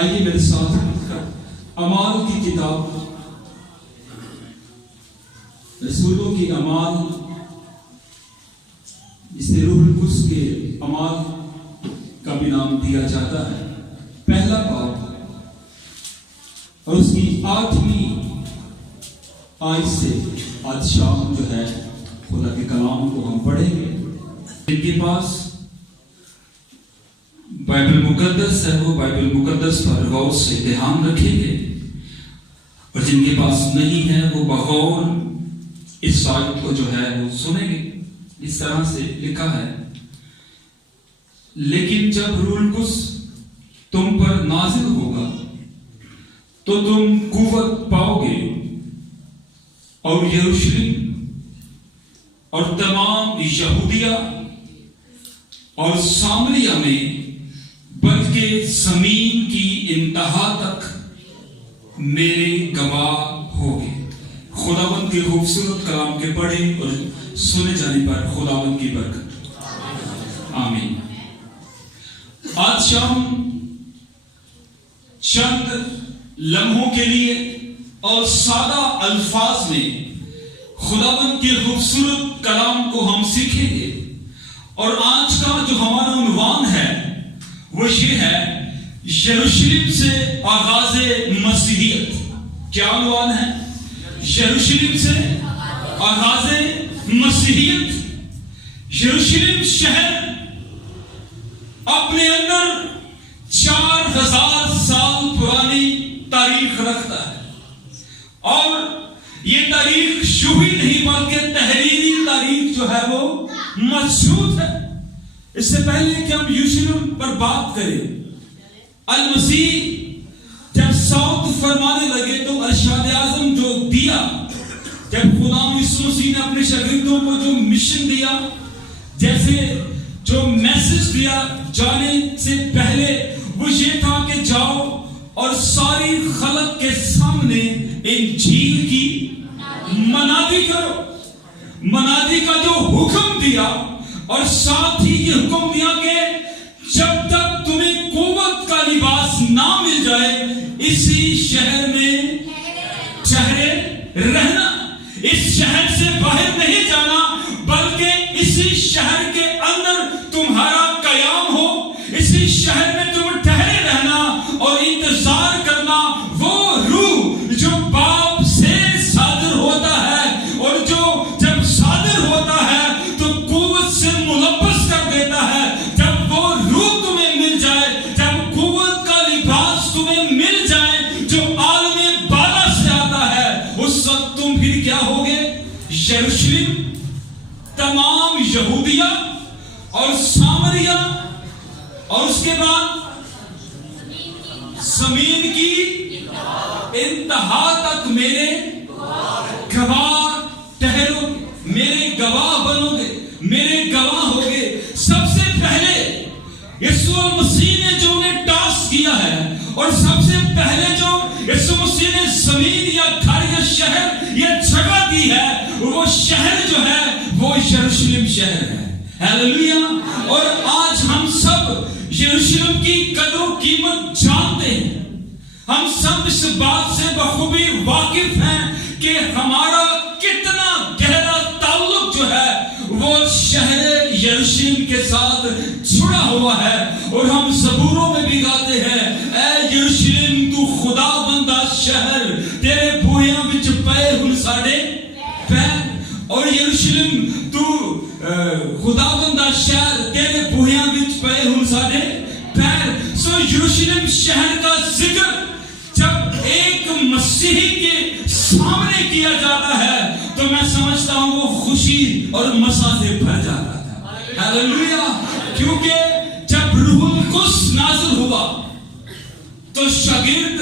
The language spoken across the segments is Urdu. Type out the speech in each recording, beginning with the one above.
آئیے میرے ساتھ مل کر اعمال کی کتاب رسولوں کی اعمال، جسے روح القدس کے اعمال کا بھی نام دیا جاتا ہے، پہلا باب اور اس کی 8ویں آیت سے آج شام جو ہے خدا کے کلام کو ہم پڑھیں گے۔ جن کے پاس بائبل مقدس ہے وہ بائبل مقدس پر غور سے دھیان رکھیں گے، اور جن کے پاس نہیں ہے وہ بغور اس آیت کو جو ہے وہ سنیں گے۔ اس طرح سے لکھا ہے، لیکن جب روح القدس تم پر نازل ہوگا تو تم قوت پاؤ گے، اور یروشلم اور تمام یہودیہ اور سامریہ میں بلکہ زمین کی انتہا تک میرے گواہ ہوگے۔ خداوند کے خوبصورت کلام کے پڑھے اور سنے جانے پر خداوند کی برکت، آمین۔ آج شام چند لمحوں کے لیے اور سادہ الفاظ میں خداوند کے خوبصورت کلام کو ہم سیکھیں گے، اور آج کا جو ہمارا عنوان ہے وہ یہ ہے، یروشلم سے آغاز مسیحیت۔ کیا عنوان ہے؟ یروشلم سے آغاز مسیحیت۔ یروشلم شہر اپنے اندر 4000 سال پرانی تاریخ رکھتا ہے، اور یہ تاریخ یوں ہی نہیں بلکہ تحریری تاریخ جو ہے وہ مضبوط ہے۔ اس سے پہلے کہ ہم یروشلم پر بات کریں، المسیح جب صوت فرمانے لگے تو ارشاد اعظم جو دیا، جب خدا یسوع مسیح نے اپنے شاگردوں کو جو مشن دیا، جیسے جو میسج دیا جانے سے پہلے، وہ یہ تھا کہ جاؤ اور ساری خلق کے سامنے انجیل کی منادی کرو۔ منادی کا جو حکم دیا، اور ساتھ ہی یہ حکم دیا کہ جب تک تمہیں قوت کا لباس نہ مل جائے اسی شہر میں ٹھہرے رہنا، اس شہر سے باہر نہیں جانا، بلکہ اسی شہر کے اندر تمہارا قیام ہو، اسی شہر میں تم ٹھہرے رہنا اور انتظار کرنا وہ روح جو باپ سے صادر ہوتا ہے، اور جو جب صادر ہوتا ہے تو قوت سے ملبس کر دیتا ہے۔ جب وہ روح تمہیں مل جائے، جب قوت کا لباس تمہیں مل جائے جو عالم بالا سے آتا ہے، اس وقت تم پھر کیا ہوگے؟ یروشلم، تمام یہودیہ اور سامریہ، اور اس کے بعد زمین کی انتہا تک میرے گواہ ٹھہرو، میرے گواہ بنو گے، میرے گواہ ہوگے۔ سب سے پہلے یسوع مسیح نے جو انہیں ٹاسک کیا ہے، اور سب سے پہلے جو یسوع مسیح نے زمین یا گھر یا شہر یا جگہ دی ہے، وہ شہر جو ہے وہ یروشلم شہر ہے۔ ہیلیلویا۔ اور آج ہم سب یروشلم کی قدر و قیمت جانتے ہیں، ہم سب اس بات سے بخوبی واقف ہیں کہ ہمارا کتنا گہرا تعلق جو ہے وہ شہر یروشلم کے ساتھ جڑا ہوا ہے۔ اور ہم زبوروں میں بھی گاتے ہیں، اے یروشلم تو خدا بندہ شہر، تیرے بوہیاں وچ پئے ہن ساڈے پیر۔ اور یروشلم تو خدا بندہ شہر، تیرے بوہیاں وچ پئے ہن ساڈے پیر۔ سو یروشلم شہر کا ذکر جب ایک مسیحی کے سامنے کیا جاتا ہے تو میں سمجھتا ہوں وہ خوشی اور مسا سے بھر جاتا ہے۔ ہیلیلویا۔ کیونکہ جب روح القدس نازل ہوا تو شاگرد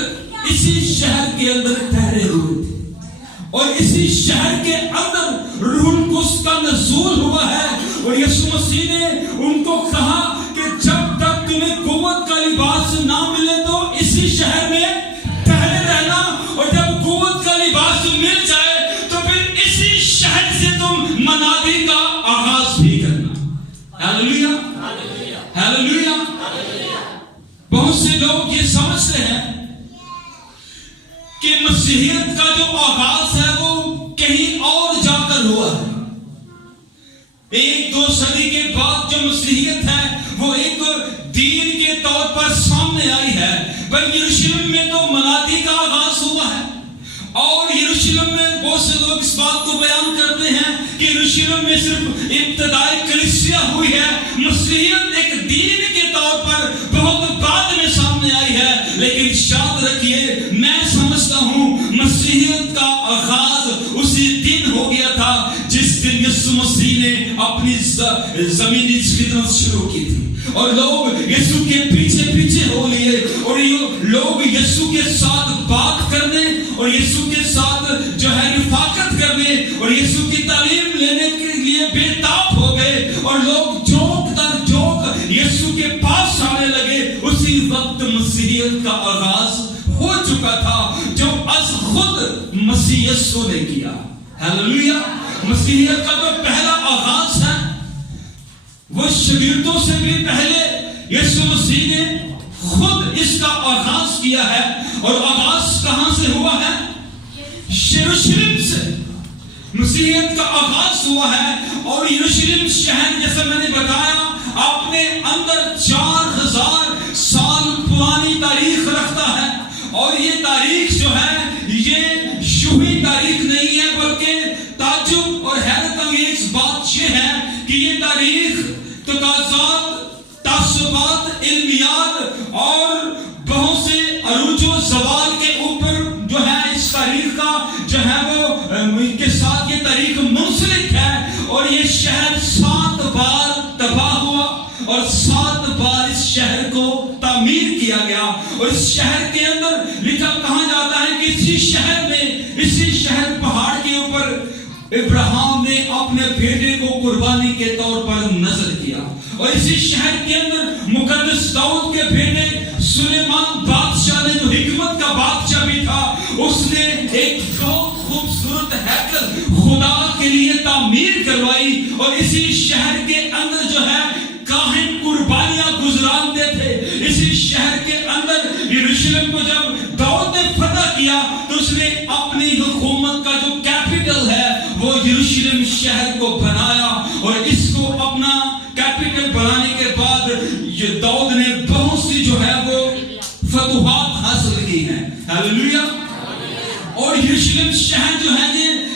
اسی شہر کے اندر ٹھہرے ہوئے تھے، اور اسی شہر کے اندر روح القدس کا نزول ہوا ہے۔ اور یسوع مسیح نے ان کو کہا کہ جب تک تمہیں قوت کا لباس نہ ملے تو اسی شہر میں ٹھہرے رہنا، اور جب قوت کا لباس مل جائے تو پھر اسی شہر سے تم منادی کا آغاز بھی کرنا۔ Hallelujah, hallelujah. بہت سے لوگ یہ سمجھتے ہیں مسیحیت کا جو آغاز ہے وہ کہیں اور جا کر ہوا ہے. 1-2 صدی کے بعد جو مسیحیت ہے وہ ایک دین کے طور پر سامنے آئی ہے. پر یروشلم میں تو منادی کا آغاز ہوا ہے. اور یروشلم میں بہت سے لوگ اس بات کو بیان کرتے ہیں کہ یروشلم میں صرف ابتدائی کلیسیا ہوئی ہے. مسیحیت ایک دین کے طور پر بہت بعد میں سامنے آئی ہے. لیکن یاد رکھیے میں سمجھتا ہوں مسیحیت کا آغاز اسی دن ہو گیا تھا جس دن یسوع مسیح نے اپنی زمینی خدمت شروع کی تھی. اور لوگ یسوع کے پیچھے پیچھے ہو لیے اور یہ لوگ یسوع کے ساتھ بات کرنے اور یسوع کے ساتھ جو ہے رفاقت کرنے اور یسوع کی تعلیم لینے کے لیے بے تاب ہو گئے. اور لوگ جوک در جوک یسوع کے پاس آنے لگے. اسی وقت مسیحیت کا آغاز ہو چکا تھا جو از خود مسیح یسوع نے کیا. ہیلیلویا. مسیحیت کا جو پہلا آغاز ہے وہ شاگردوں سے بھی پہلے یسوع مسیح نے خود اس کا آغاز کیا ہے. اور آغاز کہاں سے ہوا ہے؟ یروشلم سے مسیحیت کا آغاز ہوا ہے. اور یروشلم شہر جیسے میں نے بتایا اپنے اندر 4000 سال پرانی تاریخ رکھتا ہے. اور یہ تاریخ جو ہے یہ یوہی تاریخ نہیں ہے بلکہ تعجب اور حیرت انگیز بات یہ ہے کہ یہ تاریخ تقاضات، تعصبات، علمیات اور بہت سے عروج و زوال کے اوپر جو ہے اس تاریخ کا جو ہے وہ کے ساتھ یہ تاریخ منسلک ہے. اور یہ شہر 7 بار تباہ ہوا اور 7 بار اس شہر کو تعمیر کیا گیا. اور اس شہر کے اندر لکھا کہا جاتا ہے کہ اسی شہر پہاڑ کے اوپر ابراہیم نے اپنے بیٹے کو قربانی کے طور پر نظر کیا. اور اسی شہر کے اندر مقدس داؤد کے بیٹے سلیمان بادشاہ نے جو حکمت کا بادشاہ بھی تھا اس نے ایک بہت خوبصورت ہیکل خدا کے لیے تعمیر کروائی. اور اسی شہر کے اندر جو ہے کاہن قربانیاں گزرانتے تھے. اسی شہر کے اندر یروشلم کو جب داؤد نے فتح کیا تو اس نے اپنی حکومت کا جو کیپٹل ہے وہ یروشلم شہر کو بنایا. اور اس کو اپنا کیپٹل بنانے کے بعد یہ داؤد نے بہت سی جو ہے وہ فتوحات حاصل کی ہیں. ہیلیلویا. اور یروشلم شہر جو ہے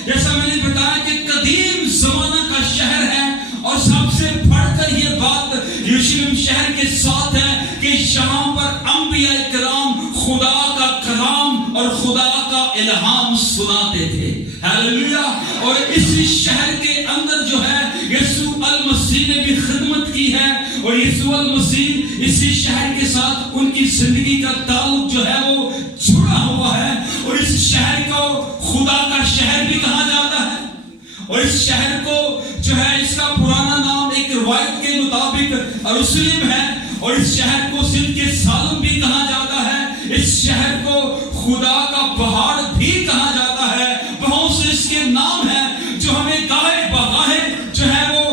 جیسا میں نے بتایا کہ قدیم زمانہ کا شہر ہے. اور سب سے بڑھ کر یہ بات یروشلم شہر کے ساتھ ہے کہ یہاں پر انبیاء کرام خدا کا کلام اور خدا کا الہام سناتے تھے. ہیلیلویا. اور اسی شہر کے اندر جو ہے یسوع المسیح نے بھی خدمت کی ہے. اور یسوع المسیح اسی شہر کے ساتھ ان کی زندگی کا تعلق جو ہے وہ جڑا ہوا ہے. اور اس شہر کو خدا کا شہر بھی کہا جاتا ہے. اور اس شہر کو جو ہے اس کا پرانا نام ایک روایت کے مطابق یروشلم ہے. اور اس شہر کو سندھ کے سالم بھی کہا جاتا ہے. اس شہر کو خدا کا پہاڑ بھی کہا جاتا ہے. بہت سے اس کے نام ہیں جو ہمیں گاہے بگاہے جو ہے وہ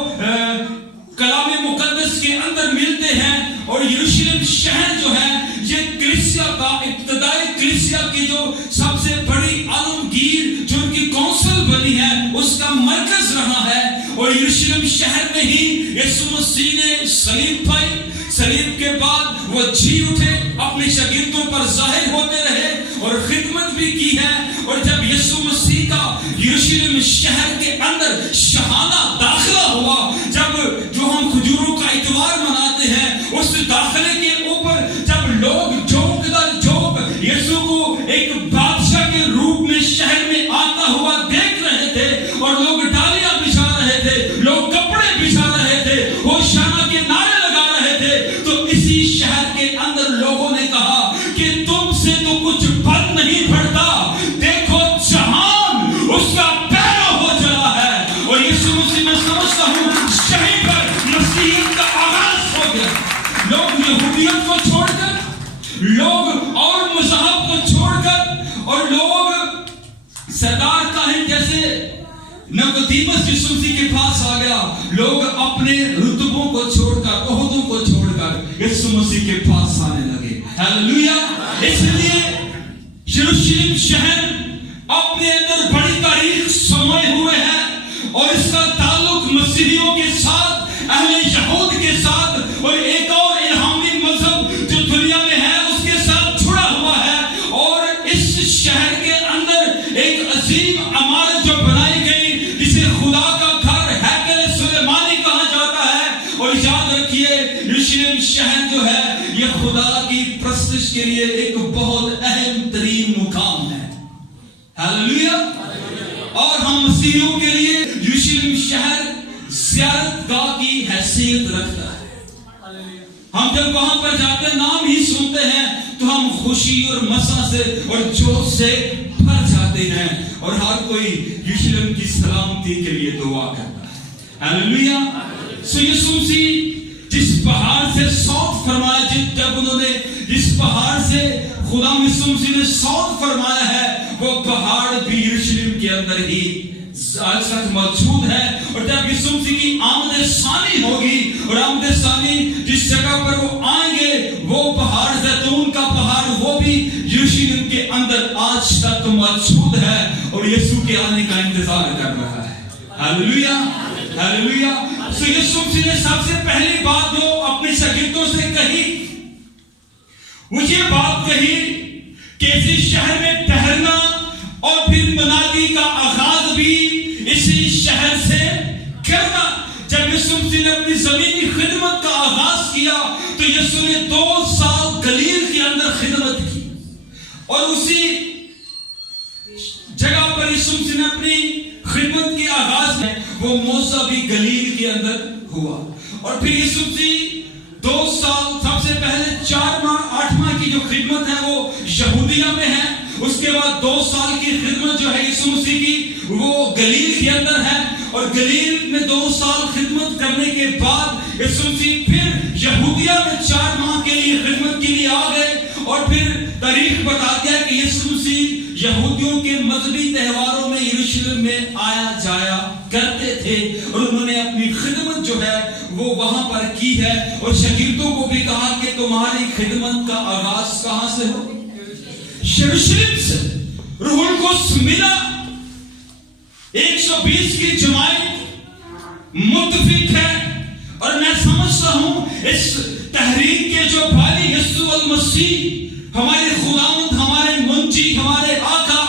کلام مقدس کے اندر ملتے ہیں. اور یروشلم شہر جو ہے یہ کلیسیا کا ابتدائی کلیسیا کی جو سب سے بڑی عالمگیر جو ان کی کونسل بنی ہے اس کا مرکز رہا ہے. اور یروشلم شہر میں ہی یسوع مسیح نے صلیب پائی. صلیب کے بعد وہ جی اٹھے, اپنے شاگردوں پر ظاہر ہوتے رہے اور خدمت بھی کی ہے. اور جب یسوع مسیح کا یروشلم شہر کے اندر شہانہ داخلہ ہوا, جب جو ہم کھجوروں کا اتوار مناتے ہیں, اس داخلے کے اوپر جب لوگ جوک در جوک یسوع کو ایک بادشاہ کے روپ میں شہر میں آتا ہوا دیکھ رہے تھے اور لوگ ڈالیاں بچھا رہے تھے, لوگ کپڑے بچھا رہے تھے, ہوشانہ کے نعرے لگا رہے تھے, تو اسی شہر کے اندر لوگوں نے کہا کہ تم سے تو کچھ بن نہیں پڑتا, دیکھو جہان اس کا پیرو ہو چلا ہے. اور یسوع مسیح میں سمجھتا ہوں یہیں پر مسیحیت کا آغاز ہو گیا. لوگ یہودیت کو چھوڑ کر, لوگ اور مذہب کو چھوڑ کر, اور لوگ سردار کاہن جیسے نکودیمس یسوع مسیح کے پاس آ گیا, لوگ اپنے رتبوں کو چھوڑ کر, عہدوں کو چھوڑ کر یسوع مسیح کے پاس آنے لگے. ہیلیلویا. اس لیے یروشلم شہر اپنے اندر بڑی تاریخ سموئے ہوئے ہیں اور اس کا تعلق مسیحیوں کے ساتھ، اہل یہود کے ساتھ اور ایک اور الہامی مذہب جو دنیا میں ہے اس کے ساتھ جڑا ہوا ہے. اور اس شہر کے اندر ایک عظیم عمارت جو بنائی گئی جسے خدا کا گھر ہیکل سلیمانی کہا جاتا ہے. اور یاد رکھیے یروشلم شہر جو ہے یہ خدا کی پرستش کے لیے ایک بہت اہم ترین مقام ہے. ہاللویا. اور ہم مسیحیوں کے لیے یروشلم شہر زیارت گاہ کی حیثیت رکھتا ہے. ہم جب وہاں پر جاتے ہیں، نام ہی سنتے ہیں تو ہم خوشی اور مسرت سے اور جوش سے بھر جاتے ہیں اور ہر کوئی یروشلم کی سلامتی کے لیے دعا کرتا ہے. ہاللویا. سو یسوع مسیح جس پہاڑ سے صعود فرمایا، جب انہوں نے جس پہاڑ سے خدا یسوع مسیح نے صعود فرمایا ہے، وہ پہاڑ بھی یروشلم کے اندر ہی آج تک موجود ہے. اور جب یسوع مسیح کی آمد ثانی ہوگی اور آمد ثانی جس جگہ پر وہ آئیں گے، وہ پہاڑ زیتون کا پہاڑ وہ بھی یروشلم کے اندر آج تک موجود ہے اور یسوع کے آنے کا انتظار کر رہا ہے. ہاللویا. ہاللویا. سو یسوع مسیح نے سب سے پہلی بات جو اپنے شاگردوں سے کہی، وہ یہ بات کہی کہ اسی شہر میں ٹھہرنا اور پھر منادی کا آغاز بھی اسی شہر سے کرنا. جب یسوع مسیح نے اپنی زمینی خدمت کا آغاز کیا تو یسوع نے 2 سال گلیل کے اندر خدمت کی اور اسی جگہ پر یسوع مسیح نے اپنی خدمت کے آغاز میں وہ موضع بھی گلیل کے اندر ہوا. اور پھر یسوع مسیح 2 سال، سب سے پہلے 4 ماہ 8 ماہ کی جو خدمت ہے وہ یہودیہ میں ہے. اس کے بعد 2 سال کی خدمت جو ہے یسوع مسیح کی وہ گلیل کے اندر ہے. اور گلیل میں 2 سال خدمت کرنے کے بعد یسوع مسیح پھر یہودیہ میں 4 ماہ کے لیے خدمت کے لیے آ گئے. اور پھر تاریخ بتاتی ہے کہ یسوع مسیح یہودیوں کے مذہبی تہواروں میں یروشلم میں آیا جایا کرتے تھے اور انہوں نے اپنی خدمت جو ہے وہ وہاں پر کی ہے. اور شاگردوں کو بھی کہا کہ تمہاری خدمت کا آغاز کہاں سے ہو؟ یروشلم سے. روح القدس ملا، 120 کی جماعت متفق ہے. اور میں سمجھتا ہوں اس تحریک کے جو بھائی یسوع المسیح ہمارے خداوند، ہمارے منجی، ہمارے آقا،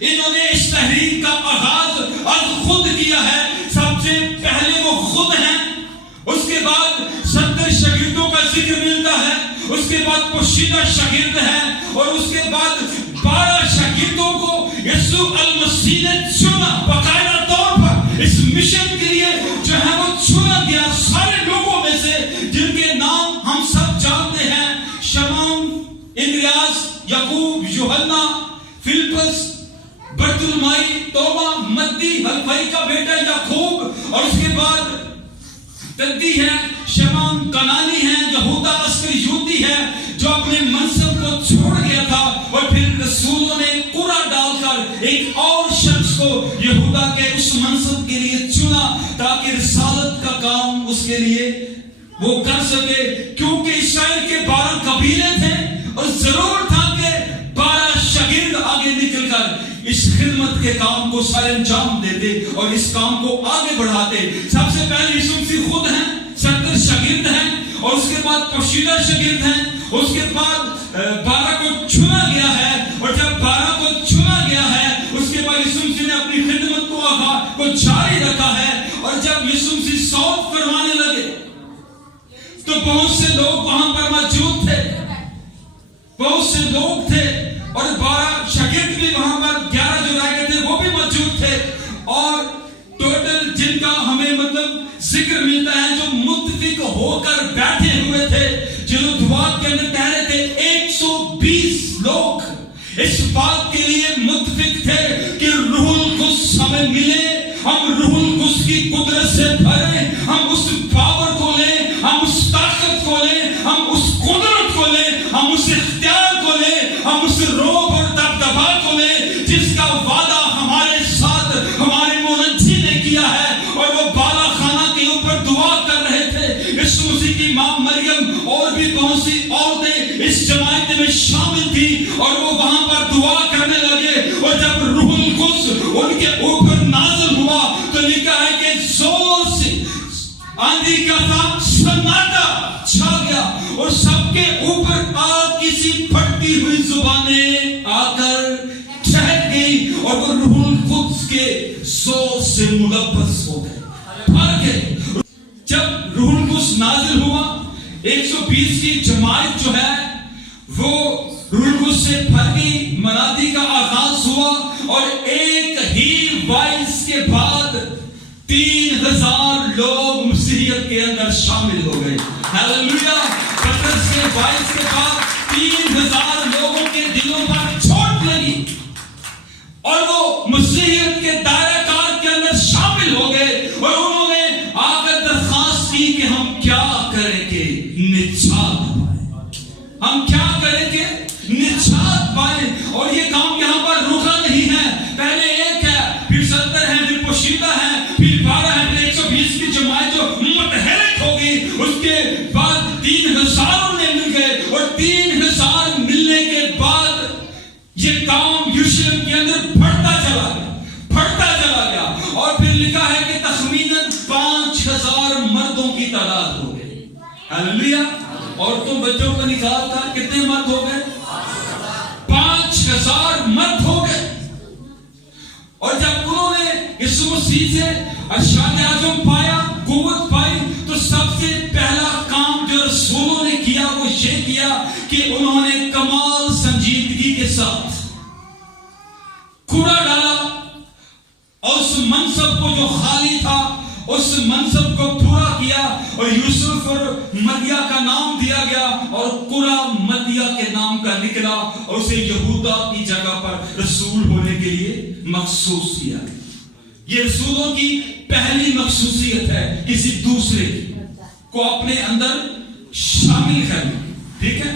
انہوں نے اس تحریک کا آغاز خود کیا ہے. سب سے پہلے وہ خود ہیں، اس کے بعد 70 شاگردوں کا ذکر ملتا ہے، اس کے بعد پوشیدہ شاگرد ہیں اور اس کے بعد 12 شاگردوں کو یسوع المسیح نے چنا. باقاعدہ طور پر اس مشن کے لیے جو ہے وہ چنا گیا سارے لوگوں میں سے جن کے نام ہم سب جانتے ہیں: شمعون، اندریاس، یعقوب، یوحنا، فلپس، برتلمائی، توما، متی، حلفائی کا بیٹا یعقوب. اور اس کے بعد تدی ہے، شمعون کنانی ہے، یہودا اسکریوتی ہے جو اپنے منصب کو چھوڑ گیا تھا. اور پھر رسولوں نے قرعہ ڈال کر ایک اور شخص کو یہودا کے اس منصب کے لیے چنا تاکہ رسالت کا کام اس کے لیے وہ کر سکے. کیونکہ اسرائیل کے 12 قبیلے تھے اور ضرور تھا کہ 12 شاگرد آگے نکل کر اس خدمت کے کام کو سر انجام دیتے اور اس کام کو آگے بڑھاتے. سب سے پہلے یسوع مسیح خود ہیں، 70 شاگرد ہیں اور اس کے بعد پوشیدہ شاگرد ہیں. اس کے بعد 12 کو چنا گیا ہے اور جب 12 کو چنا گیا ہے اس کے بعد یسوع مسیح نے اپنی خدمت کو جاری رکھا ہے. اور جب یسوع مسیح صعود فرمانے لگے تو بہت سے لوگ وہاں پر موجود تھے، بہت سے لوگ تھے اور 12 شاگرد بھی وہاں پر، 11 جو رہ گئے تھے وہ بھی موجود تھے. اور ٹوٹل جن کا ہمیں ذکر ملتا ہے جو متفق ہو کر بیٹھے ہوئے تھے، جنہوں دعا کے اندر کہہ رہے تھے، 120 لوگ اس بات کے لیے متفق تھے کہ روح القدس ہمیں ملے، ہم روح القدس کی قدرت سے بھریں، ہم اس پاور کو لیں، ہم اس طاقت کو لیں، ہم اس قدرت کو لیں، ہم اس اختیار کو لیں، ہم اس روب اور دبدبا کو لیں جس کا وعدہ ہمارے ساتھ ہمارے منجی نے کیا ہے. اور وہ بالا خانہ کے اوپر دعا کر رہے تھے. یسوع مسیح کی ماں مریم اور بھی بہت سی عورتیں اس جماعت میں شامل تھی اور وہ وہاں پر دعا کرنے لگے. اور جب قدس ان کے اوپر نازل ہوا تو لکھا ہے کہ زور سے آندھی کا تھا، سناٹا چھا گیا اور سب کے اوپر آگ کی سی پھٹتی ہوئی زبانیں آ کر ٹھہر گئی اور وہ روح القدس کے زور سے ملبس ہو گئے، بھر گئے۔ جب روح القدس نازل ہوا 120 کی جماعت جو ہے وہ روح القدس سے بھر گئی، منادی کا آغاز ہوا اور ایک ہی وائس کے بعد 3000 لوگ مسیحیت کے اندر شامل ہو گئے۔ ہیلیلویا! پترس کے وائس کے بعد 3000 لوگوں کے دلوں پر چوٹ لگی اور وہ مسیحیت کے دائرہ کار کے اندر شامل ہو گئے اور انہوں نے آ کر درخواست کی کہ ہم کیا کریں کہ نجات پائیں، ہم کیا کریں کہ نجات پائیں۔ اور یہ کام یہاں پر رکا نہیں ہے، پہلے ایک ہے، پھر 70 ہے، پھر پوشیدہ ہے، پھر 12 ہے، پھر 120 کی جماعت جو متحرک ہوگی، اس کے بعد 3000 نے مل گئے اور 3000 ملنے کے بعد یہ کام یروشلم کے اندر بڑھتا چلا گیا اور پھر لکھا ہے کہ تخمیناً 5000 مردوں کی تعداد ہو گئی۔ ہیلیلویا! عورتوں بچوں کا نکاح تھا، کتنے مرد ہو گئے؟ 5000 مرد ہو گئے۔ اور جب انہوں نے یسوع مسیح سے ارشاد اعظم پایا، قوت پائی، تو سب سے پہلا کام جو رسولوں نے کیا وہ یہ کیا کہ انہوں نے کمال سنجیدگی کے ساتھ کوڑا ڈالا اور اس منصب کو جو خالی تھا اس منصب کو پورا کیا اور یوسف اور مدیا کا نام دیا گیا اور قرا مدیا کے نام کا نکلا اور اسے یہودا کی جگہ پر رسول ہونے کے لیے مخصوص کیا۔ یہ رسولوں کی پہلی مخصوصیت ہے کسی دوسرے کو اپنے اندر شامل کرنا، ٹھیک ہے؟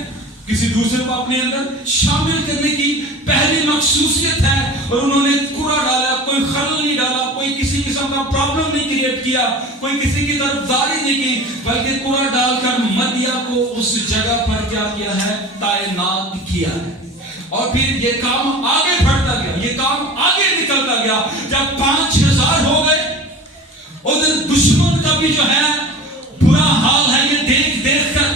کسی دوسرے کو اپنے اندر شامل کرنے کی پہلی مخصوصیت ہے اور انہوں نے کوڑا ڈالا، کوئی خلل نہیں ڈالا، کوئی کسی قسم کا پرابلم نہیں کریٹ کیا، کوئی کسی کی طرفداری نہیں کی، بلکہ کوڑا ڈال کر مدیا کو اس جگہ پر کیا کیا ہے؟ تعینات کیا ہے۔ اور پھر یہ کام آگے بڑھتا گیا، یہ کام آگے نکلتا گیا۔ جب 5000 ہو گئے، ادھر دشمن کا بھی جو ہے برا حال ہے، یہ دیکھ دیکھ کر،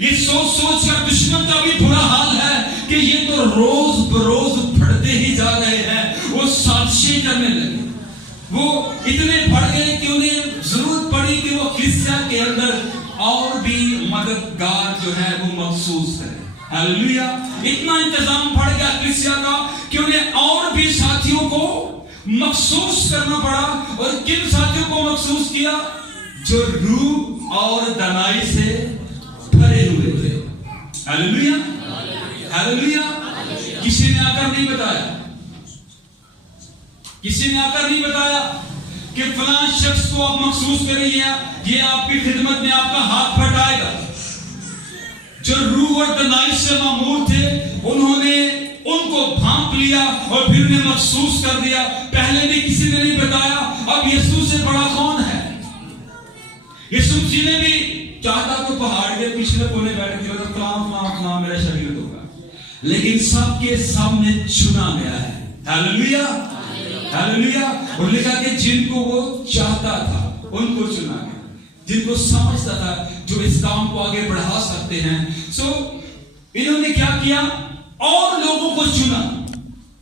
یہ سوچ سوچ کر دشمن کا بھی برا حال ہے کہ یہ تو روز بروز بڑھتے ہی جا رہے ہیں۔ وہ سازشیں کرنے لگے، وہ اتنے بڑھ گئے کہ انہیں ضرورت پڑی کہ وہ کلیسیا کے اندر اور بھی مددگار جو ہے وہ مخصوص کرے۔ ہیلیلویا! اتنا انتظام بڑھ گیا کلیسیا کا کہ انہیں اور بھی ساتھیوں کو مخصوص کرنا پڑا۔ اور کن ساتھیوں کو مخصوص کیا؟ جو روح اور دانائی سے بھرے ہوئے تھے۔ ہیلیلویا! ہیلیلویا! کسی نے آ کر نہیں بتایا، کسی نے آ کر نہیں بتایا کہ فلاں شخص کو آپ مخصوص کریے، یہ آپ کی خدمت میں آپ کا ہاتھ پھٹائے گا۔ جو روح اور دانائی سے مامور تھے انہوں نے ان کو بھانپ لیا اور پھر انہیں مخصوص کر دیا۔ پہلے بھی کسی نے نہیں بتایا، اب یسوع سے بڑا کون ہے؟ یسوع مسیح نے بھی چاہتا تو پہاڑ کے پچھلے کونے بیٹھ کے فلاں میرا شاگرد ہوگا، لیکن سب کے سامنے چنا گیا ہے۔ ہیلیلویا! ہیلیلویا! اور لکھا کہ جن کو وہ چاہتا تھا ان کو چنا گیا، جن کو سمجھتا تھا جو اس کام کو آگے بڑھا سکتے ہیں۔ انہوں نے کیا کیا؟ اور لوگوں کو چنا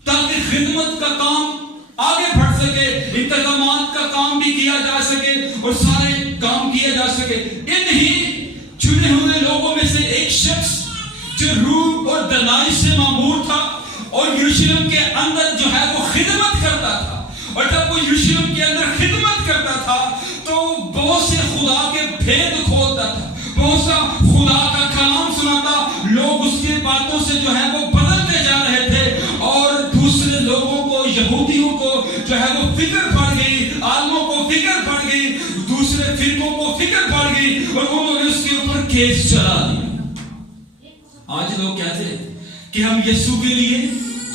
تاکہ خدمت کا کام آگے بڑھ سکے، انتظامات کا کام بھی کیا جا سکے اور سارے کام کیے جا سکے۔ ان ہی چنے ہوئے لوگوں میں سے ایک شخص جو روح اور دانائی سے مامور تھا اور یروشلم کے اندر جو ہے وہ خدمت کرتا تھا، اور جب وہ یروشلم کے اندر خدمت کرتا تھا تو بہت سے خدا کے بھید کھولتا تھا، بہت سا خدا کا کلام سناتا، لوگ اس کے باتوں سے جو ہے وہ بدلتے جا رہے تھے اور دوسرے لوگوں کو، یہودیوں کو جو ہے وہ فکر پڑ گئی، عالموں کو فکر پڑ گئی، دوسرے فرقوں کو فکر پڑ گئی اور انہوں نے اس کے اوپر کیس چلا دیا۔ آج لوگ کہتے ہیں کہ ہم یسوع کے لیے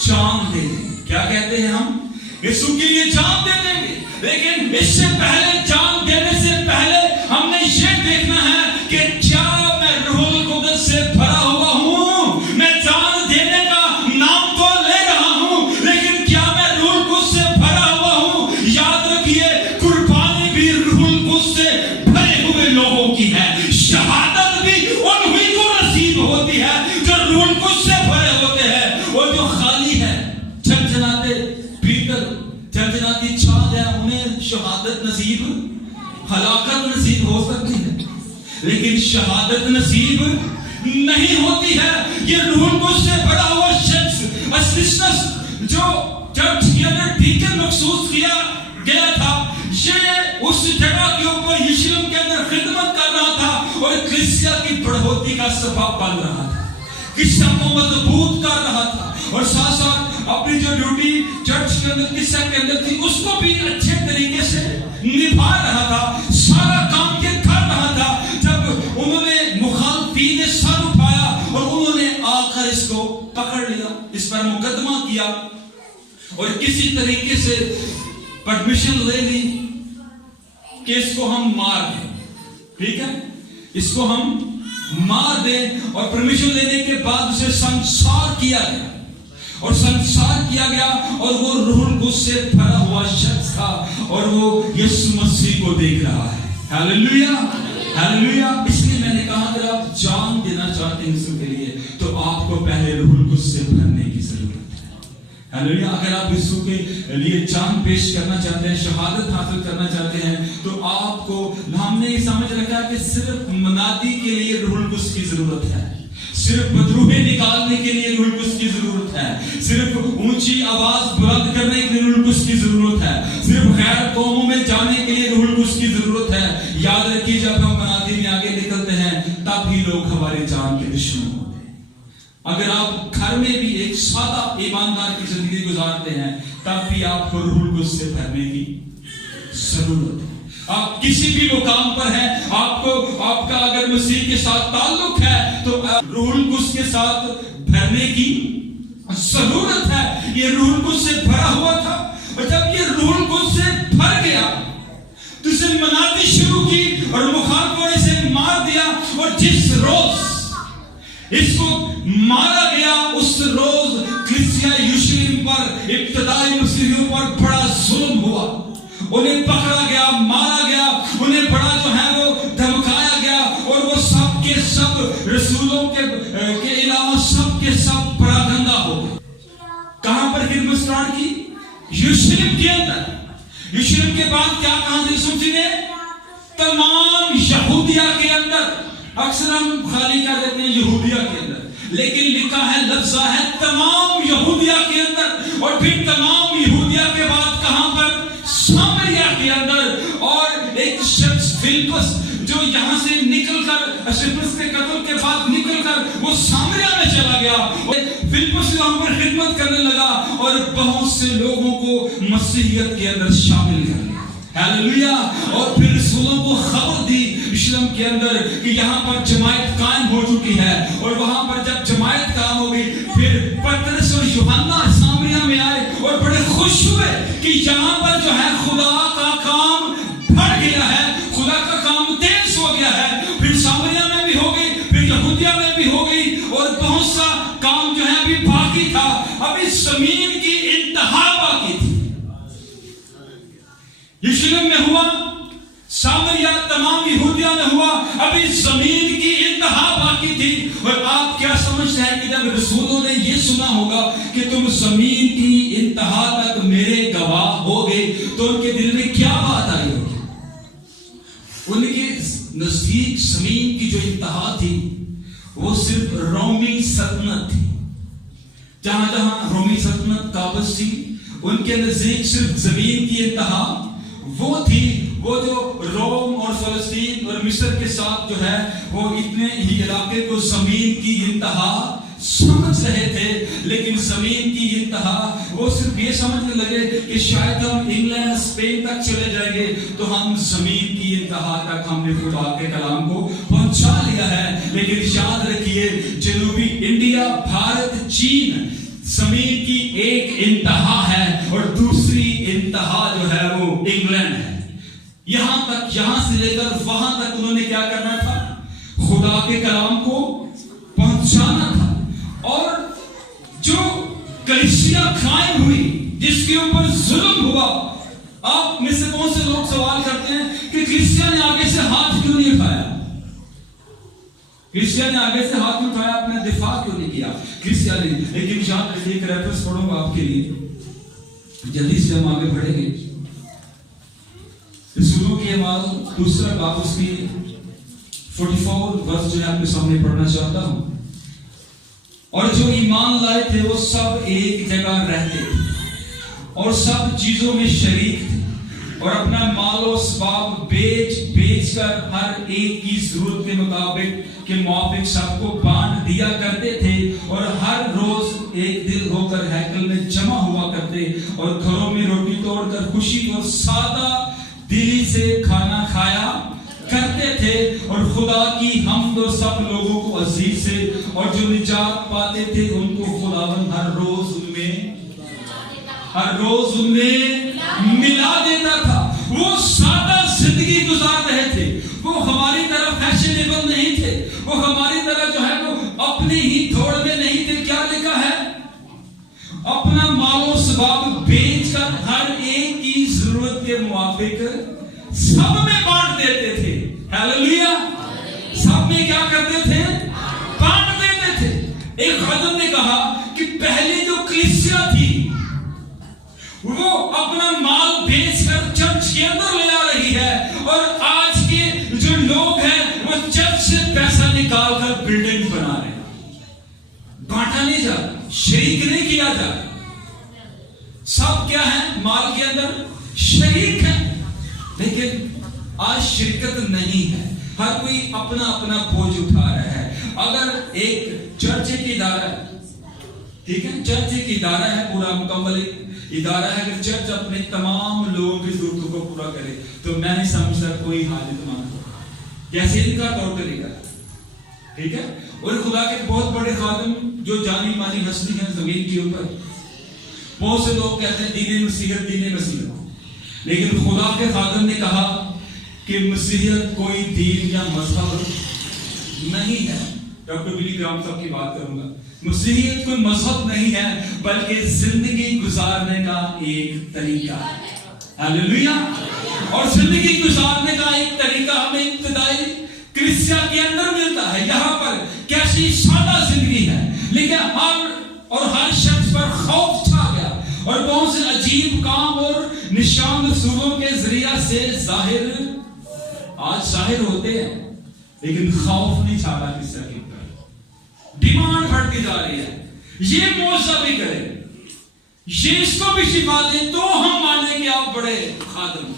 جان دے دیں۔ کیا کہتے ہیں؟ ہم یسوع کے لیے جان دے دیں گے، لیکن اس سے پہلے، جان دینے سے پہلے ہم نے یہ دیکھنا ہے کہ کیا میں روح القدس سے بھرا ہوا ہوں؟ میں جان دینے کا نام تو لے رہا ہوں، لیکن کیا میں روح القدس سے بھرے ہوتے ہیں، اور جو خالی ہے، جھنجھناتے پیتل، جھنجھناتی چھال ہے، انہیں شہادت نصیب، ہلاکت نصیب ہو سکتی ہے، لیکن شہادت نصیب نہیں ہوتی ہے۔ یہ روح القدس سے بھرا ہوا شخص اسسٹس جو چرچ کے اندر ڈیکن مخصوص کیا گیا تھا، یہ اس جگہ کے اوپر یشرم کے اندر خدمت کر رہا تھا اور کلیسیا کی بڑھوتی کا سبب بن رہا تھا، کلیسیا کو مضبوط کر رہا تھا، اور ساتھ ساتھ اپنی جو ڈیوٹی چرچ کے اندر کلیسیا کے اندر تھی اس کو بھی اچھے طریقے سے نبھا رہا تھا، سارا کام یہ کر رہا تھا۔ جب انہوں نے مخالفین نے سر اٹھایا اور انہوں نے آ کر اس کو پکڑ لیا، اس پر مقدمہ کیا اور کسی طریقے سے پرمیشن لے لی کہ اس کو ہم مار دیں، ٹھیک ہے، اس کو ہم مار دیں، اور پرمیشن لینے کے بعد اسے سنسار کیا گیا، اور سنسار کیا گیا، اور وہ روح القدس سے بھرا ہوا شخص تھا اور وہ یسوع مسیح کو دیکھ رہا ہے۔ ہاللیلویا، ہاللیلویا۔ اس لیے میں نے کہا اگر آپ جان دینا چاہتے ہیں یسوع کے لیے تو آپ کو پہلے روح القدس سے بھرنے کی ضرورت ہے۔ ہاللیلویا۔ اگر آپ یسوع کے لیے جان پیش کرنا چاہتے ہیں، شہادت حاصل کرنا چاہتے ہیں، تو آپ کو، ہم نے یہ سمجھ رکھا ہے کہ صرف منادی کے لیے روح القدس کی ضرورت ہے، صرف بدروہیں نکالنے کے لیے روح القدس کی ضرورت ہے، صرف اونچی آواز بلند کرنے کے لیے روح القدس کی ضرورت ہے، صرف غیر قوموں میں جانے کے لیے روح القدس کی ضرورت ہے۔ یاد رکھیے جب ہم منادی میں آگے نکلتے ہیں تب ہی لوگ ہماری جان کے دشمن ہوتے ہیں۔ اگر آپ گھر میں بھی ایک سادہ ایماندار کی زندگی گزارتے ہیں تب بھی آپ کو روح القدس سے بھرنے کی ضرورت ہے۔ آپ کسی بھی مقام پر ہیں، آپ کا اگر مسیح کے ساتھ تعلق ہے تو روح القدس کے ساتھ بھرنے کی ضرورت ہے۔ یہ روح القدس سے بھرا ہوا تھا، اور جب یہ روح القدس سے بھر گیا تو اسے منادی شروع کی اور مخالفوں نے اسے مار دیا، اور جس روز اس کو مارا گیا اس روز کلیسیا یشرم پر، ابتدائی مسیحیوں پر بڑا ظلم ہوا، انہیں پکڑا گیا، مارا گیا، انہیں بڑا جو ہے وہ دھمکایا گیا، اور وہ سب کے سب رسولوں کے علاوہ سب کے سب پراگندہ ہو گئے۔ کہاں پر خدمت سٹارٹ کی؟ یشرم کے اندر۔ یشرم کے بعد کیا کہا یسوع جی نے؟ تمام یہودیہ کے اندر۔ اکثر ہم خالی کہہ دیتے ہیں یہودیہ کے اندر، لیکن لکھا ہے، لفظ ہے تمام یہودیہ کے اندر، اور پھر تمام یہودیہ کے بعد کہاں پر؟ سامریا کے اندر۔ اور ایک شخص فلپس جو یہاں سے نکل کر اسٹفنس کے قتل کے بعد نکل کر وہ سامریا میں چلا گیا، فلپس وہاں پر خدمت کرنے لگا اور بہت سے لوگوں کو مسیحیت کے اندر شامل کر لیا۔ ہاللیلویا۔ اور پھر رسولوں کو خبر دی یشرم کے اندر کہ یہاں پر جماعت قائم ہو چکی ہے، اور وہاں پر جب جماعت قائم ہو گئی پھر پترس اور یوحنا سامریا میں آئے اور بڑے خوش ہوئے کہ یہاں پر جو ہے خدا کا کام بڑھ گیا ہے، خدا کا کام تیز ہو گیا ہے۔ پھر سامریا میں بھی ہو گئی، پھر یہودیہ میں بھی ہو گئی، اور بہت سا کام جو ہے ابھی باقی تھا، ابھی زمین کی انتہا باقی تھی۔ یشرم میں ہوا، سامریا تمام یہودیہ میں ہوا، ابھی زمین کی انتہا باقی تھی۔ اور آپ کیا سمجھتے ہیں کہ جب رسولوں نے یہ سنا ہوگا کہ تم زمین کی انتہا تک میرے گواہ ہوگے تو ان کے دل میں کیا بات آئی ہوگی؟ ان کے نزدیک زمین کی جو انتہا تھی وہ صرف رومی سلطنت تھی، جہاں جہاں رومی سلطنت قابض تھی ان کے نزدیک صرف زمین کی انتہا وہ تھی۔ وہ جو روم اور فلسطین اور مصر کے ساتھ جو ہے وہ اتنے ہی علاقے کو زمین کی انتہا سمجھ رہے تھے، لیکن زمین کی انتہا وہ صرف یہ سمجھنے لگے کہ شاید ہم انگلینڈ اسپین تک چلے جائیں گے تو ہم زمین کی انتہا تک ہم نے خدا کے کلام کو پہنچا لیا ہے۔ لیکن یاد رکھیے جنوبی انڈیا، بھارت، چین، زمین کی ایک انتہا ہے اور دوسری انتہا جو ہے وہ انگلینڈ ہے۔ یہاں تک، یہاں سے لے کر وہاں تک انہوں نے کیا کرنا تھا؟ خدا کے کلام کو پہنچانا تھا۔ اور جو کلیسیا قائم ہوئی جس کے اوپر ظلم ہوا، آپ میں سے کون سے لوگ سوال کرتے ہیں کہ کلیسیا نے آگے سے ہاتھ کیوں نہیں اٹھایا؟ کلیسیا نے آگے سے ہاتھ اٹھایا, اپنا دفاع کیوں نہیں کیا کلیسیا نے؟ لیکن یاد رکھیے, ایک ریفرنس پڑھوں گا آپ کے لیے, جلدی سے ہم آگے بڑھیں گے. رسولوں کے اعمال دوسرا باب اس کی 44 ورس جو ہے آپ کے سامنے پڑھنا چاہتا ہوں. اور جو ایمان لائے تھے وہ سب ایک جگہ رہتے تھے اور سب چیزوں میں شریک تھے, اور اپنا مال و اسباب بیچ کر ہر ایک کی ضرورت کے مطابق کے موافق سب کو بانٹ دیا کرتے تھے, اور ہر روز ایک دل ہو کر ہیکل میں جمع ہوا کرتے, اور گھروں میں روٹی توڑ کر خوشی اور سادہ دلی سے کھانا کھایا کرتے تھے, اور خدا کی حمد اور سب لوگوں کو عزیز سے, اور جو نجات پاتے تھے ان کو خداوند ہر روز ان میں ملا دیتا تھا. وہ سادہ زندگی گزار رہے تھے, وہ ہماری طرح فیشنیبل نہیں تھے, وہ ہماری طرح جو ہے وہ اپنے ہی دوڑ میں نہیں تھے. کیا لکھا ہے؟ اپنا مال و اسباب بیچ کر ہر ایک کی ضرورت کے موافق سب میں بانٹ دیتے تھے. ہیلیلویا. سب میں کیا کرتے تھے؟ بانٹ دیتے تھے. ایک خادم نے کہا کہ پہلی جو کلیسیا تھی وہ اپنا مال بیچ کر چرچ کے اندر لے آ رہی ہے, اور آج کے جو لوگ ہیں وہ چرچ سے پیسہ نکال کر بلڈنگ بنا رہے ہیں. بانٹا نہیں جا رہا, شریک نہیں کیا جا رہا. سب کیا ہے؟ مال کے اندر شریک ہے, لیکن آج شرکت نہیں ہے. ہر کوئی اپنا اپنا بوجھ اٹھا رہا ہے. اگر ایک چرچ ایک ادارہ ہے, ٹھیک ہے, چرچ ایک ادارہ ہے, پورا مکمل ادارہ ہے. اگر چرچ اپنے تمام لوگوں کی ضرورتوں کو پورا کرے تو میں نہیں سمجھتا کوئی حاجت مند ہو, جیسے ان کا طور طریقہ ہے. ٹھیک ہے. اور خدا کے بہت بڑے خادم جو جانی مانی ہستی ہیں زمین کے اوپر, بہت سے لوگ کہتے ہیں دین مسیحیت, لیکن خدا کے خادم نے کہا کہ مسیحیت کوئی دین یا مذہب نہیں ہے. ڈاکٹر بلی گرام صاحب کی بات کروں گا. مسیحیت کوئی مذہب نہیں ہے بلکہ زندگی گزارنے کا ایک طریقہ ہے. ہیلیلویا. اور زندگی گزارنے کا ایک طریقہ ہمیں ابتدائی کلیسیا کے اندر ملتا ہے. یہاں پر کیسی سادہ زندگی ہے, لیکن ہر شخص پر خوف چھا گیا, اور بہت سے عجیب کام اور نشان رسولوں کے ذریعہ سے ظاہر ہوتے ہیں, لیکن خوف نہیں چھا رہا کلیسیا کے اوپر. ڈیمانڈ بڑھتی جا رہی ہے, یہ معجزہ بھی کرے, یہ اس کو بھی شفا دے تو ہم مانیں کہ آپ بڑے خادم.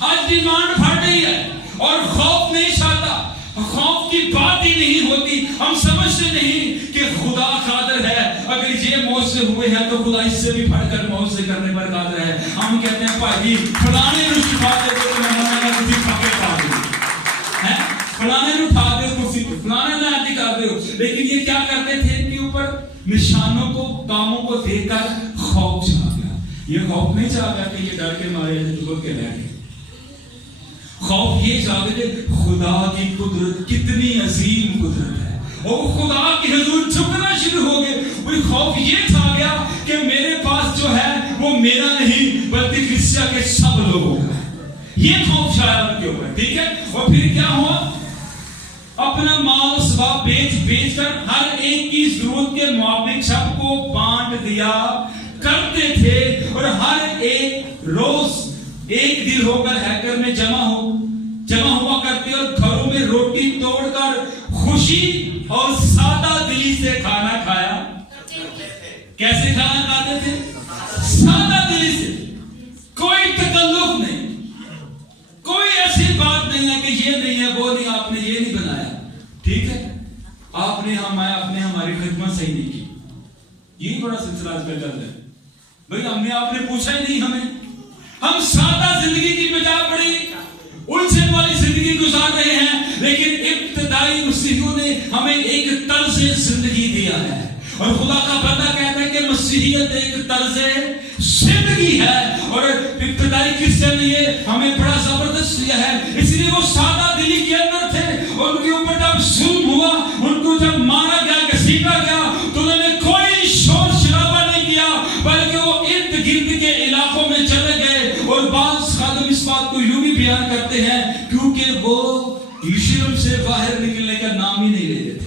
آج ڈیمانڈ بڑھ رہی ہے اور خوف نہیں چھاتا, خوف کی بات ہی نہیں ہوتی. ہم سمجھتے نہیں کہ خدا قادر ہے, اگر یہ معجزے ہوئے ہیں تو خدا اس سے بھی بڑھ کر معجزے کرنے پر قادر ہے. ہم کہتے ہیں بھائی فلانے نے شفا دے دو تو میں کسی پاکے پا دوں, فلانے نے اٹھا دے کرسی کو, فلانے نے عادی کر دے. لیکن یہ کیا کرتے تھے, ان کے اوپر نشانوں کو کاموں کو دیکھ کر خوف چھا گیا. یہ خوف نہیں چھا گیا کہ یہ ڈر کے مارے دبک کے رہ گئے. خوف یہ چھا گیا کہ خدا کی قدرت کتنی عظیم قدرت ہے, اور خدا کے حضور جھکنا شروع ہو گئے. وہی خوف یہ چھا گیا کہ میرے پاس جو ہے وہ میرا نہیں بلکہ کلیسیا کے سب لوگوں کا ہے. یہ خوف چھایا ان کے اوپر. ٹھیک ہے. اور پھر کیا ہوا, اپنا مال اسباب بیچ کر ہر ایک کی ضرورت کے موافق سب کو بانٹ دیا کرتے تھے, اور ہر ایک روز ایک دل ہو کر ہیکل میں جمع ہوا کرتے, اور گھروں میں روٹی توڑ کر خوشی اور سادہ دلی سے کھانا کھایا. کیسے کھانا کھاتے تھے؟ سادہ دلی سے, کوئی تکلف نہیں, کوئی ایسی بات نہیں ہے کہ یہ نہیں ہے وہ نہیں, آپ نے یہ نہیں بنایا. ٹھیک ہے. آپ نے ہماری خدمت صحیح نہیں کی. یہی بڑا سلسلہ آج کل چل رہا ہے. بھائی ہم نے آپ نے پوچھا ہی نہیں ہمیں. ہم سادہ زندگی کی بجائے بڑی الجھن والی زندگی گزار رہے ہیں, لیکن ابتدائی مسیحیوں نے ہمیں ایک طرز زندگی دیا ہے, اور خدا کا بندہ کہتا ہے کہ مسیحیت ایک طرز زندگی ہے, اور ابتدائی کلیسیا نے یہ ہمیں بڑا زبردست دیا ہے. اس لیے وہ سادہ دلی کے اندر تھے, اور ان کے اوپر جب ظلم ہوا, ان کو جب مارا گیا, گھسیٹا گیا, تو انہوں نے کوئی شور شرابہ نہیں کیا, بلکہ وہ ارد گرد کے علاقوں میں چلے گئے. اور بعض خادم اس بات کو یوں بھی بیان کرتے ہیں کیونکہ وہ یروشلم سے باہر نکلنے کا نام ہی نہیں لیتے.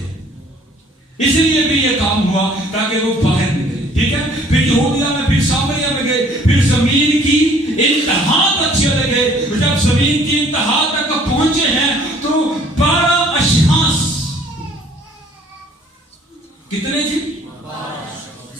تاکہ وہ باہر نکلے. ٹھیک ہے. پھر یہودیہ میں, پھر سامریہ میں گئے, پھر زمین کی انتہا تک چلے گئے. جب زمین کی انتہا تک پہنچے ہیں تو 12 اشخاص, کتنے جی؟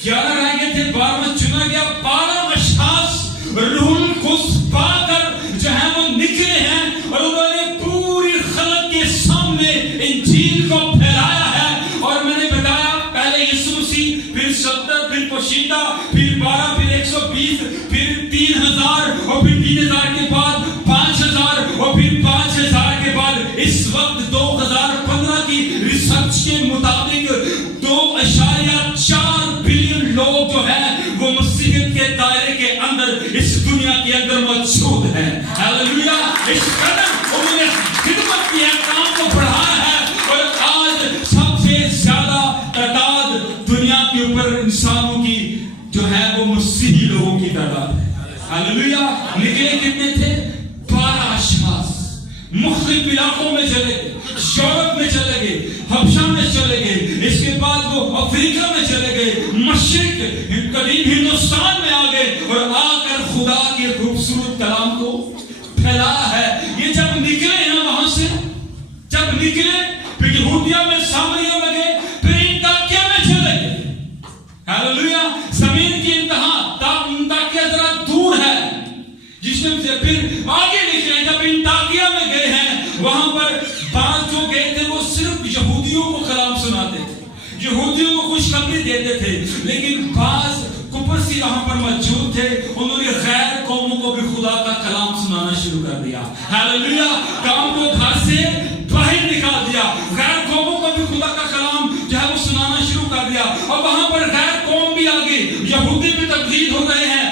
11 رہ گئے تھے, 12 چنا گیا. 12 اشخاص روح القدس پا کر جو ہے وہ نکلے ہیں اور انہوں نے پوری خلق کے سامنے انجیل کو پھیلایا ہے. اور میں نے بتایا پہلے یسوع مسیح, پھر 70, پھر پوشیدہ, پھر 12, پھر 120, پھر 3000 اور پھر 3000 کے بعد 5000 اور پھر 5000 کے بعد اس وقت 2015 کی ریسرچ کے مطابق 2.4 بلین لوگ جو ہے وہ مسیحیت کے دائرے کے اندر اس دنیا کے اندر موجود ہیں. ہاللویا. اس قدر انہوں نے خدمت کی ہے, کام کو بڑھایا ہے اور آج سب سے زیادہ تعداد دنیا کے اوپر انسانوں کی جو ہے وہ مسیحی لوگوں کی تعداد ہے. ہاللویا. نکلے کتنے تھے؟ 12 اشخاص. مختلف علاقوں میں چلے گئے, یورپ میں چلے گئے, حبشہ میں چلے گئے, اس کے بعد وہ افریقہ میں چلے گئے, مشرق قدیم ہندوستان میں آ گئے اور آ کر خدا کے خوبصورت کلام کو پھیلایا ہے. یہ جب نکلے ہیں وہاں سے, جب نکلے پھر یہودیہ میں, سامریہ میں گئے, پھر انطاکیہ میں چلے گئے. ہاللویا. زمین کی انتہا انطاکیہ ذرا دور ہے, جس میں سے پھر آگے نکلے. جب انطاکیہ میں گئے ہیں وہاں پر بعض جو گئے تھے وہ صرف یہودیوں کو کلام سناتے تھے, یہودیوں کو خوشخبری دیتے تھے. لیکن بعض کپرسی وہاں پر موجود تھے, انہوں نے غیر قوموں کو بھی خدا کا کلام سنانا شروع کر دیا. ہاللویا. کام کو گھر سے باہر نکال دیا, غیر قوموں کو بھی خدا کا کلام جو ہے وہ سنانا شروع کر دیا. اور وہاں پر غیر قوم بھی آ گئی, یہودی بھی تبدیل ہو گئے ہیں.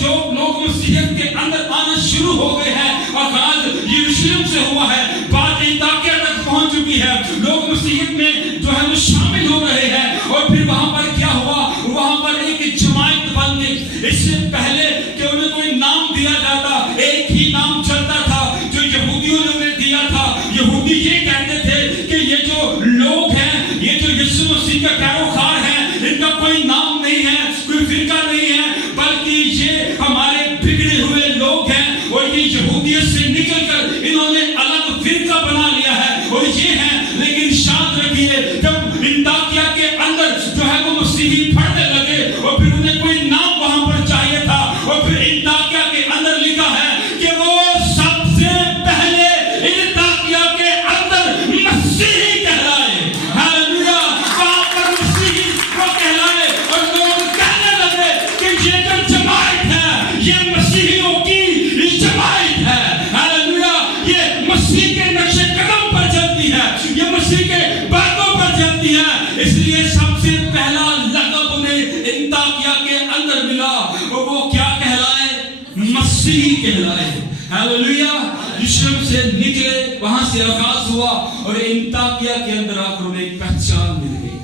جو لوگ مسیحیت کے اندر آنا شروع ہو گئے ہیں, آغاز یروشلم سے ہوا ہے, بات انطاکیہ تک پہنچ چکی ہے, لوگ مسیحیت میں جو ہے وہ شامل ہو رہے ہیں. اور پھر وہاں پر کیا ہوا, وہاں پر ایک جماعت بن گئی. اس سے پہلے کہ انہیں کوئی نام دیا جاتا, ایک ہی نام چلتا تھا جو یہودیوں نے انہیں دیا تھا. یہودی یہ کہتے تھے کہ یہ جو لوگ ہیں, یہ جو یسوع مسیح کے پیروکار ہیں, ان کا کوئی نام نہیں ہے, کوئی فرقہ نہیں ہے, بلکہ یہ ہمارے بگڑے ہوئے لوگ ہیں. اور یہ یہودیت سے نکل کر انہوں نے الگ فرقہ بنا لیا ہے اور یہ ہیں. لیکن شاد رکھیے, جب انطاکیہ کے اندر جو ہے وہ مسیحی پڑھنے لگے اور پھر انہیں کوئی نام وہاں پر چاہیے تھا, اور پھر انطاکیہ کے اندر لکھا ہے کہ وہ سب سے پہلے انطاکیہ کے اندر مسیحی کہلائے. ہاللویا. وہاں پر مسیحی وہ کہلائے اور لوگ کہنے لگے کہ یہ جو جماعت ہے یہ مسیحیوں کی جماعت ہے. ہاللویا. یہ مسیح کے نقش قدم پر چلتی ہے, یہ مسیح کے باتوں پر چلتی ہے. اس لیے سب سے پہلا لقب انہیں انطاکیہ کے اندر ملا اور وہ کیا کہلائے؟ مسیحی کہلائے. ہاللویا. یروشلم سے نکلے, وہاں سے آغاز ہوا اور انطاکیہ کے اندر آ کر انہیں ایک پہچان مل گئی,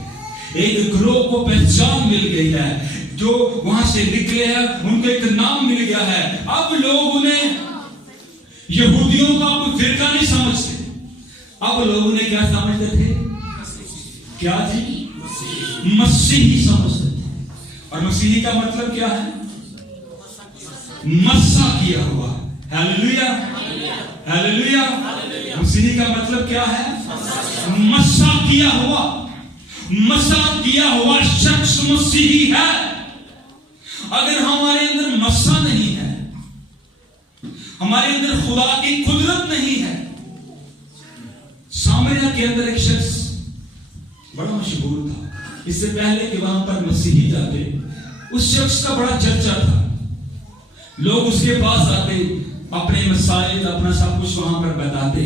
ایک گروہ کو پہچان مل گئی ہے. جو وہاں سے نکلے ہیں ان کو ایک نام مل گیا ہے. اب لوگ انہیں یہودیوں کا کوئی فرقہ نہیں سمجھتے, اب لوگ انہیں کیا سمجھتے تھے؟ کیا جی؟ مسیحی سمجھتے تھے. اور مسیحی کا مطلب کیا ہے؟ مسح کیا ہوا. ہاللویا. ہاللویا. مسیحی کا مطلب کیا ہے؟ مسح کیا ہوا. مسح کیا ہوا شخص مسیحی ہے. اگر ہمارے اندر مسح نہیں ہے, ہمارے اندر خدا کی قدرت نہیں ہے. سامریہ کے اندر ایک شخص بڑا مشہور تھا, اس سے پہلے کہ وہاں پر مسیحی جاتے, اس شخص کا بڑا چرچا تھا. لوگ اس کے پاس آتے, اپنے مسائل, اپنا سب کچھ وہاں پر بتاتے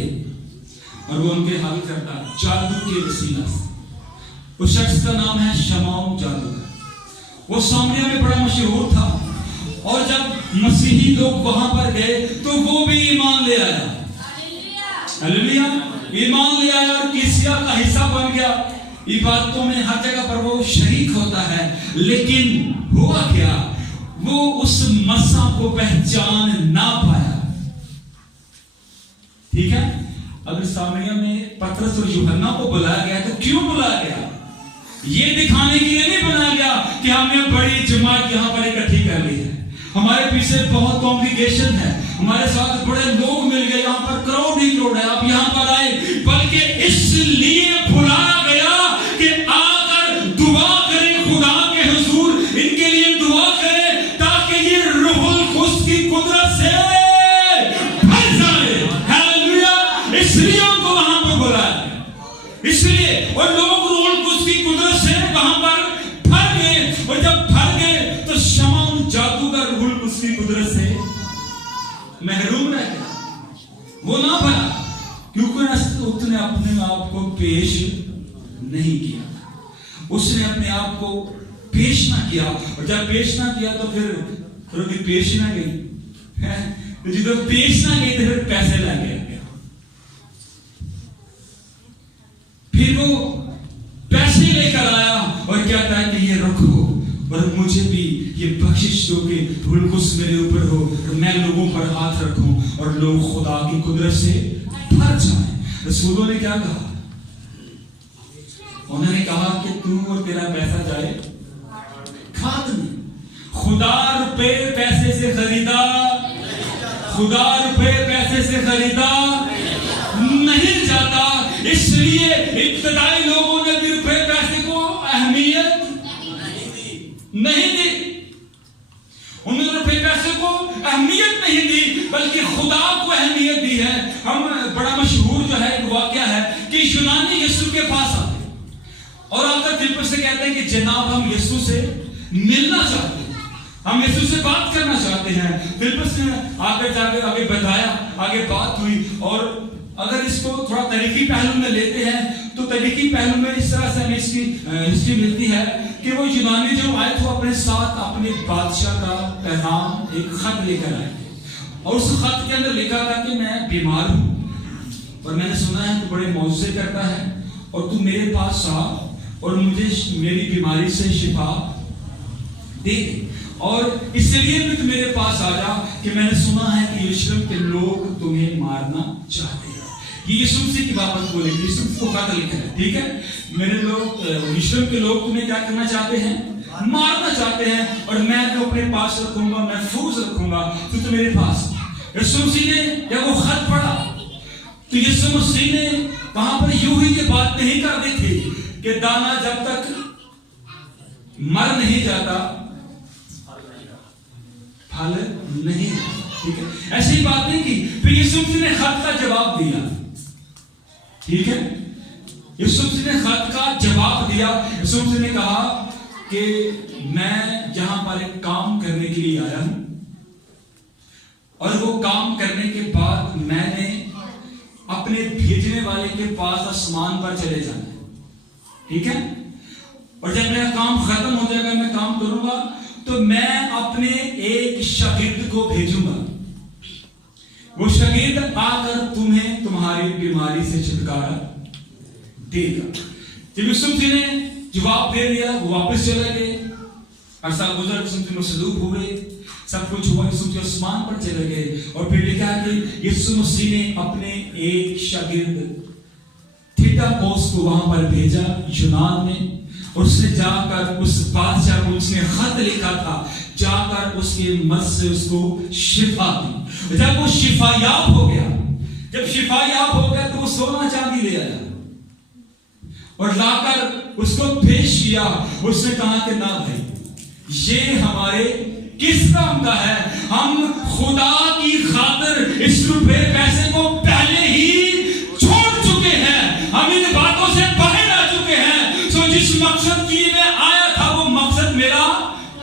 اور وہ ان کے حل کرتا جادو کے وسیلہ سے. اس شخص کا نام ہے شمعون جادوگر. وہ سامریہ میں بڑا مشہور تھا. اور جب مسیحی لوگ وہاں پر گئے تو وہ بھی ایمان لے آیا. ہاللویا. ایمان لے آیا اور کلیسیا کا حصہ بن گیا. عبادتوں میں ہر جگہ پر وہ شریک ہوتا ہے. لیکن ہوا کیا, وہ اس مسح کو پہچان نہ پایا. ٹھیک ہے. اگر سامریہ میں پترس اور یوحنا کو بلایا گیا تو کیوں بلایا گیا؟ یہ دکھانے کے لیے نہیں بنایا گیا کہ ہم نے بڑی جماعت یہاں پر اکٹھی کر لی ہے، ہمارے پیچھے بہت کانگریگیشن ہے، ہمارے ساتھ بڑے لوگ مل گئے، یہاں پر کروڑ ہی کروڑ ہے، آپ یہاں پر آئے، بلکہ اس لیے بلایا گیا کہ آ کر دعا کریں خدا کے حضور، ان کے لیے دعا کریں تاکہ یہ روح القدس کی قدرت سے بھر جائے۔ ہاللویا! اس لیے ان کو وہاں پر بلایا گیا، اس لیے اور لوگ روح القدس کی قدرت سے وہاں پر بھر گئے، اور جب بھر گئے تو شمعون جادوگر روح القدس کی قدرت سے محروم رہ گیا، وہ نہ بھرا کیونکہ اس نے اپنے آپ کو پیش نہیں کیا، اس نے اپنے آپ کو پیش نہ کیا، اور جب پیش نہ کیا تو پھر پیش نہ گئی، جب پیش نہ گئی تو پھر پیسے لے گیا، پھر وہ پیسے لے کر آیا اور کہتا ہے کہ یہ رکھو اور مجھے بھی یہ بخشش دو کہ روح القدس میرے اوپر ہو اور میں لوگوں پر ہاتھ رکھوں اور لوگ خدا کی قدرت سے بھر جائیں۔ رسولوں نے کیا کہا؟ انہوں نے کہا کہ تو اور تیرا پیسہ جائے کھاد میں، خدا روپے پیسے سے خریدا، خدا روپے پیسے سے خریدا نہیں جاتا، اس لیے ابتدائی لوگوں نے بھی روپے پیسے کو اہمیت نہیں دی، انہوں نے روپے پیسے کو اہمیت نہیں دی بلکہ خدا کو اہمیت دی ہے۔ ہم بڑا مشہور جو ہے ایک واقعہ ہے کہ یونانی یسوع کے پاس آتے اور آ کر فلپس سے کہتے ہیں کہ جناب ہم یسوع سے ملنا چاہتے ہیں، ہم یسوع سے بات کرنا چاہتے ہیں۔ فلپس نے آ کر جا کے آگے بتایا، آگے بات ہوئی، اور اگر اس کو تھوڑا تاریخی پہلو میں لیتے ہیں تو تاریخی پہلو میں اس طرح سے ہمیں اس کی ہسٹری ملتی ہے کہ وہ یونانی جو آئے تھے اپنے ساتھ اپنے بادشاہ کا پیغام ایک خط لے کر آئے تھے، اور اس خط کے اندر لکھا تھا کہ میں بیمار ہوں اور میں نے سنا ہے تو بڑے معجزے کرتا ہے، اور تو میرے پاس آ اور مجھے میری بیماری سے شفا دے دے، اور اس لیے بھی تو میرے پاس آ جا کہ میں نے سنا ہے کہ یروشلم کے لوگ تمہیں مارنا چاہتے ہیں۔ یہ یسوع مسیح کی بابت بولے، یسوع مسیح کو خط لکھا ہے، ٹھیک ہے، میرے لوگ یروشلم کے لوگ تمہیں کیا کرنا چاہتے ہیں؟ مارنا چاہتے ہیں، اور میں تو اپنے پاس رکھوں گا، محفوظ رکھوں گا، تو میرے پاس۔ یسوع مسیح نے جب وہ خط پڑھا تو یسوع مسیح نے وہاں پر یوں ہی یہ بات نہیں کر دی تھی کہ دانا جب تک مر نہیں جاتا پھل نہیں، ٹھیک ہے، ایسی بات نہیں کی۔ پھر یسوع مسیح نے خط کا جواب دیا، ٹھیک ہے، یسوع مسیح نے خط کا جواب دیا۔ یسوع مسیح نے کہا کہ میں یہاں پر ایک کام کرنے کے لیے آیا ہوں، اور وہ کام کرنے کے بعد میں نے اپنے بھیجنے والے کے پاس آسمان پر چلے جانا ہے، ٹھیک ہے، اور جب میرا کام ختم ہو جائے گا، میں کام کروں گا تو میں اپنے ایک شاگرد کو بھیجوں گا، وہ شاگرد آ کر تمہیں تمہاری بیماری سے چھٹکارا دے گا۔ جب یسوع مسیح نے جواب دے دیا، وہ واپس چلے گئے، عرصہ گزر، یسوع مسیح مصلوب ہوئے، سب کچھ ہوا، یسوع مسیح آسمان پر چلے گئے، اور پھر لکھا ہے کہ یسوع مسیح نے اپنے ایک شاگرد تھیٹاکوس کو وہاں پر بھیجا یونان میں، اور اس نے جا کر اس بادشاہ کو، اس نے خط لکھا تھا، جا کر اس کے مرض سے اس کو شفا دی۔ جب وہ شفا یاب ہو گیا، جب شفا یاب ہو گیا تو وہ سونا چاندی لے آیا اور لا کر اس کو پیش کیا۔ اس نے کہا کہ نہ بھائی، یہ ہمارے کس کام کا ہے؟ ہم خدا کی خاطر اس روپے پیسے کو پہلے ہی چھوڑ چکے ہیں، ہم ان باتوں سے باہر آ چکے ہیں، سو جس مقصد کی میں آیا تھا وہ مقصد میرا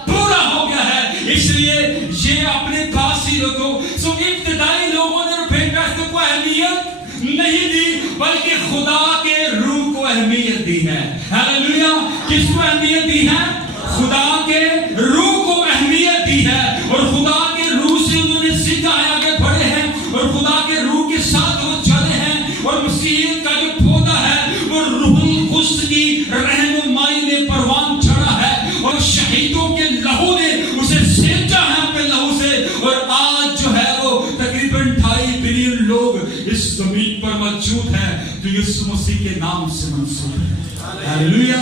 پورا ہو گیا ہے، اس لیے یہ اپنے پاس ہی رکھو۔ سو ابتدائی لوگوں نے روپے پیسے کو اہمیت نہیں دی بلکہ خدا کے روح کو اہمیت دی ہے۔ ہاللویا! کس کو اہمیت دی ہے؟ خدا کے روح کو اہمیت دی ہے، اور خدا کے روح سے انہوں نے سیکھا ہے، آگے بڑھے ہیں، اور خدا کے روح کے ساتھ وہ چلے ہیں، اور مسیحیت کا جو پودا ہے وہ روح القدس کی رہنمائی میں پروان چڑھا ہے، اور شہیدوں کے لہو نے اسے سینچا ہے اپنے لہو سے، اور آج جو ہے وہ تقریباً 2.5 بلین لوگ اس زمین پر موجود ہیں جو یسوع مسیح کے نام سے منسوب ہے۔ ہاللویا!